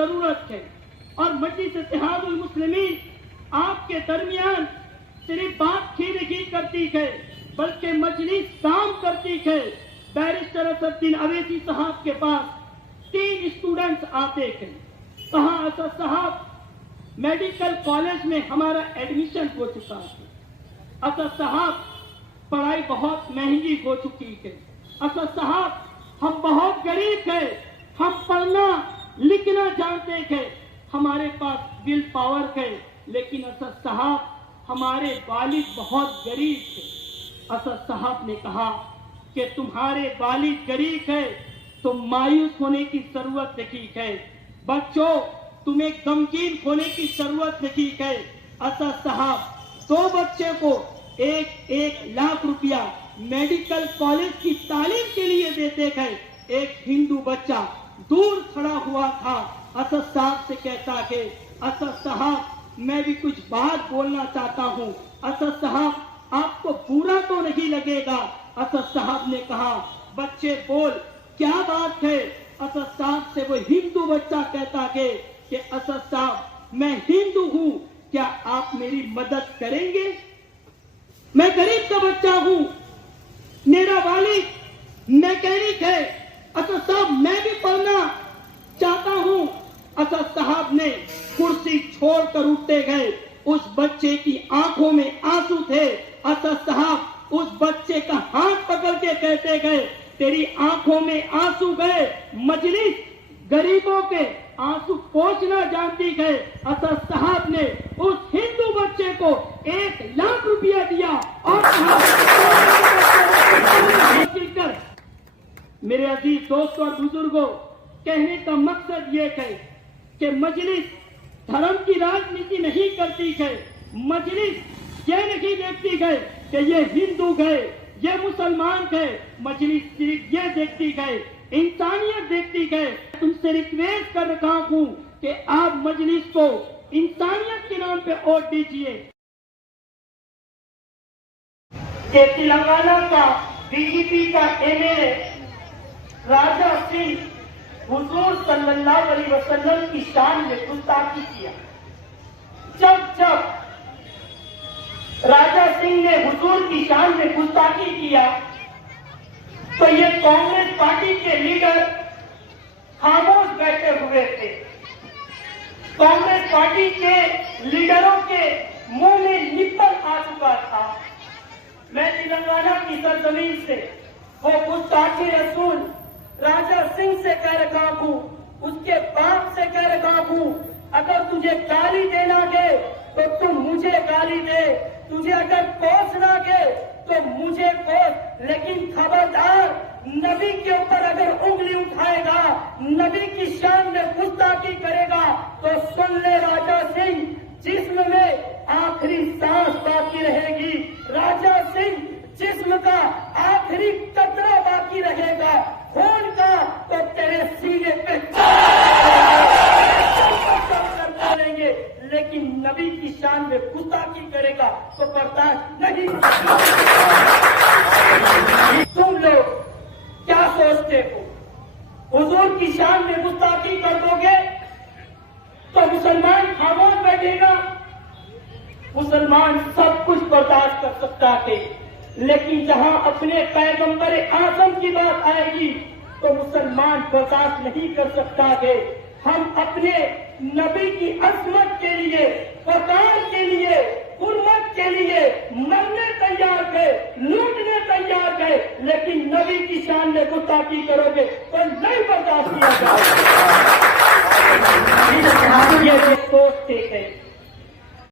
जरूरत है। और मजलिस इत्तेहादुल मुस्लिमीन आपके दरमियान सिर्फ बात ही नहीं करती है, बल्कि मजलिस काम करती है। बैरिस्टर असदुद्दीन अवैसी साहब के पास 3 स्टूडेंट्स आते हैं। कहा असद साहब मेडिकल कॉलेज में हमारा एडमिशन हो चुका है। असद साहब पढ़ाई बहुत महंगी हो चुकी है। असद साहब हम बहुत गरीब हैं, हम पढ़ना लिखना जानते हैं, हमारे पास विल पावर है, लेकिन असद साहब हमारे वालिद बहुत गरीब थे। असद साहब ने कहा कि तुम्हारे वालिद गरीब है तो मायूस होने की जरूरत नहीं है। बच्चों तुम्हें गमगीन होने की जरूरत नहीं है। असद साहब 2 बच्चे को 1 लाख रुपया मेडिकल कॉलेज की तालीम के लिए देते गए। एक हिंदू बच्चा दूर खड़ा हुआ था, असद साहब से कहता है असद साहब मैं भी कुछ बात बोलना चाहता हूँ। असद साहब आपको बुरा तो नहीं लगेगा? असद साहब ने कहा बच्चे बोल क्या बात है। असद साहब से वो हिंदू बच्चा कहता है कि असद साहब मैं हिंदू हूँ, क्या आप मेरी मदद करेंगे? मैं गरीब का बच्चा हूँ, मेरा वालिद मैकेनिक है। असद साहब मैं भी पढ़ना चाहता हूँ। असद साहब ने कुर्सी छोड़कर उठते गए। उस बच्चे की आंखों में आंसू थे। असद साहब उस बच्चे का हाथ पकड़ के कहते गए तेरी आंखों में आंसू गए। मजलिस गरीबों के आंसू पोंछना जानती है। असद साहब ने उस हिंदू बच्चे को 1 लाख रुपया दिया और मेरे अजीज दोस्तों और बुजुर्गों, कहने का मकसद ये है कि मजलिस धर्म की राजनीति नहीं करती है। मजलिस ये नहीं देखती है कि ये हिंदू है, ये मुसलमान है। मजलिस सिर्फ ये देखती है, इंसानियत देखती है। तुमसे रिक्वेस्ट कर रहा हूँ कि आप मजलिस को इंसानियत के नाम पे वोट दीजिए। कि तेलंगाना का बीजेपी का एमएलए राजा सिंह हुजूर सल्लल्लाहु अलैहि वसल्लम की शान में गुस्ताखी किया। जब राजा सिंह ने हुजूर की शान में गुस्ताखी किया तो ये कांग्रेस पार्टी के लीडर खामोश बैठे हुए थे। कांग्रेस पार्टी के लीडरों के मुंह में निप्पल आ चुका था। मैं तेलंगाना की सरजमीन से वो गुस्ताखी रसूल राजा सिंह से कह रहा हूँ, उसके बाप से कह रहा हूँ, अगर तुझे गाली देना है तो तुम मुझे गाली दे, तुझे अगर कोसना है तो मुझे कोस, लेकिन खबरदार नबी के ऊपर अगर उंगली उठाएगा, नबी की शान में गुस्ताखी करेगा तो सुन ले राजा सिंह, जिस्म में आखिरी सांस बाकी रहेगी। राजा सिंह जिस्म का आखिरी कतरा बाकी रहेगा, खून का तो तेरे सीने पे करेंगे, लेकिन नबी की शान में गुस्ताखी करेगा तो बर्दाश्त नहीं। तुम लोग क्या सोचते हो? हुजूर की शान में गुस्ताखी कर दोगे तो मुसलमान खामोश बैठेगा? मुसलमान सब कुछ बर्दाश्त कर सकता है, लेकिन जहां अपने पैगंबर आजम की बात आएगी तो मुसलमान बर्दाश्त नहीं कर सकता है। हम अपने नबी की अजमत के लिए, वकार के लिए, हुर्मत के लिए मरने तैयार थे, लूटने तैयार थे, लेकिन नबी की शान में गुस्ताखी करोगे तो नहीं बर्दाश्त